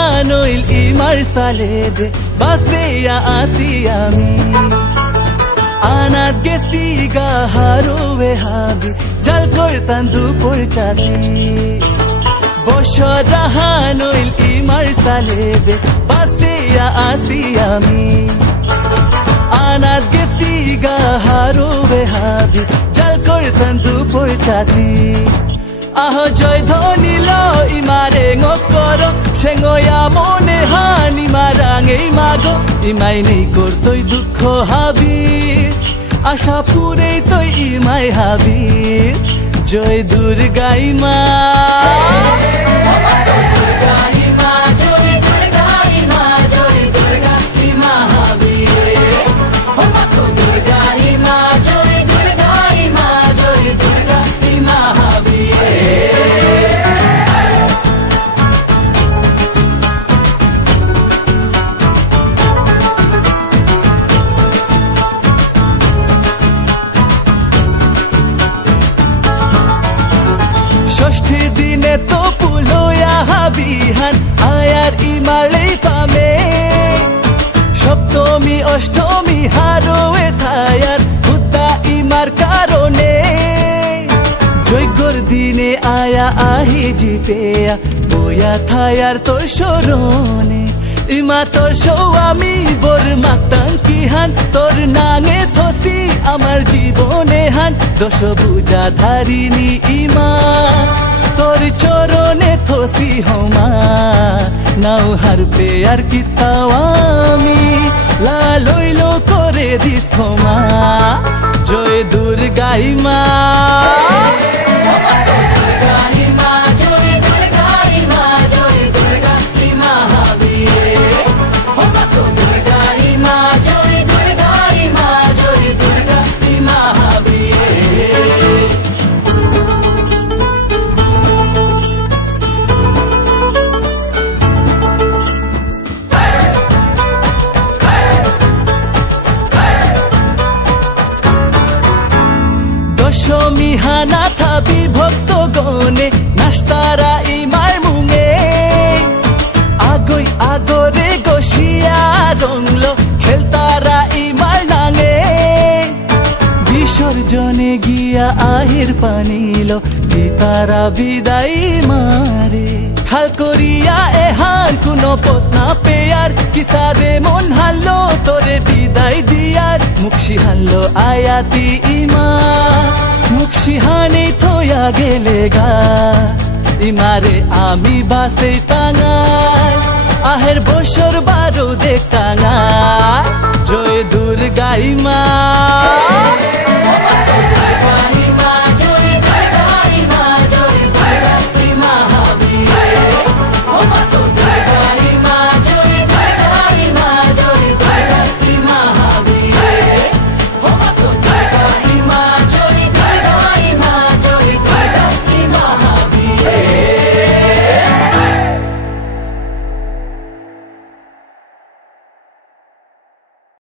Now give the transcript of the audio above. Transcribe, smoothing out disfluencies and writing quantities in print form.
জাহানইল ইমার সালে দে বাসিয়া আসি আমি আনাত গেছি গা হারুয়ে হাবি জল করতাম দুপুর চাতি বছর জাহানইল ইমার সালে দে বাসিয়া আসি আমি আনাত গেছি গা হারুয়ে হাবি জল করতাম দুপুর চাতি আহ জয় ধনিল ইমারে ngokor সেঙ্গয়া মনে হানি মারাঙেই মাগো ইমাই নেই করতই দুঃখ হাবি আশা পুরেই তই ইমাই হাবি জয় দুর্গাই মা ষষ্ঠী দিনে তো পুলোয়া হাবিহান আয়ার ইমালেই পামে সপ্তমী অষ্টমী হারোয়ে থায়ার হুদ্দা ইমার কারণে যজ্ঞর দিনে আয়া আহি জিপেয়া বয়া থায়ার তোর স্মরণে ইমা তোর সৌয়ামী বোর মাতাং কিহান তোর নাঙে থসি আমার জীবনে হান দশ পূজা ধারিনি ইমা তোর চরণে থসি হোমা নাও হার পেয়ার কিতাওয়ামি লালইল করে দিস হোমা জয় দুর্গাই মা দশমী হানা থাবি ভক্ত গনে নাস্তারা ইমার মুঙে আগই আগরে গসিয়া রংলো খেলতারা ইমার নাঙে বিসর্জনে গিয়া আহির পানিলো পিতারা বিদায় মারে খাল করিয়া এহান কোনো পথ না পেয়ার কিসাদে মন হারলো তোরে বিদায় দিয়ার মুখি হারলো আয়াতি ইমা মুখি হানি থয়া গেলে গা ইমারে আমি বাসে টাঙাল আহের বছর বারো দেখ টাঙাল জয় দুর্গাই মা